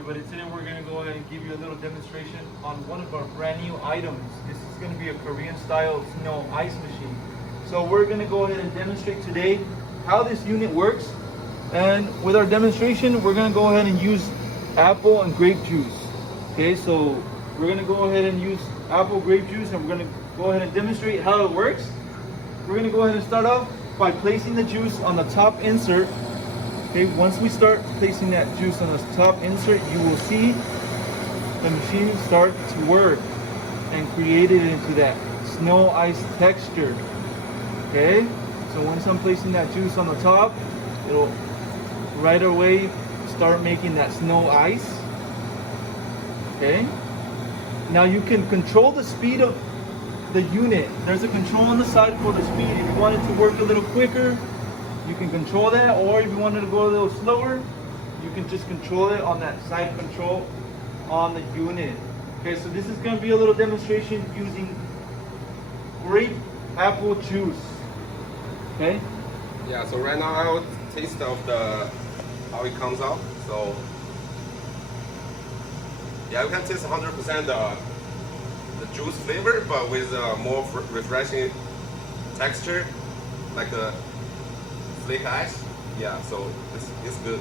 everybody. Today we're going to go ahead and give you a little demonstration on one of our brand new items. This is going to be a Korean style snow ice machine. So we're going to go ahead and demonstrate today how this unit works. And with our demonstration, we're going to go ahead and use apple and grape juice. Okay, so we're going to go ahead and use apple grape juice, and we're going to go ahead and demonstrate how it works. We're going to go ahead and start off by placing the juice on the top insert. Okay, once we start placing that juice on the top insert, you will see the machine start to work and create it into that snow ice texture. Okay, so once I'm placing that juice on the top, it'll right away start making that snow ice. Okay, now you can control the speed of the unit. There's a control on the side for the speed. If you want it to work a little quicker, you can control that, or if you wanted to go a little slower, you can just control it on that side control on the unit. Okay, so this is going to be a little demonstration using grape apple juice. Okay. Yeah. So right now I will taste of how it comes out. So yeah, you can taste 100% the juice flavor, but with more refreshing texture, like the flake ice. Yeah, so it's good.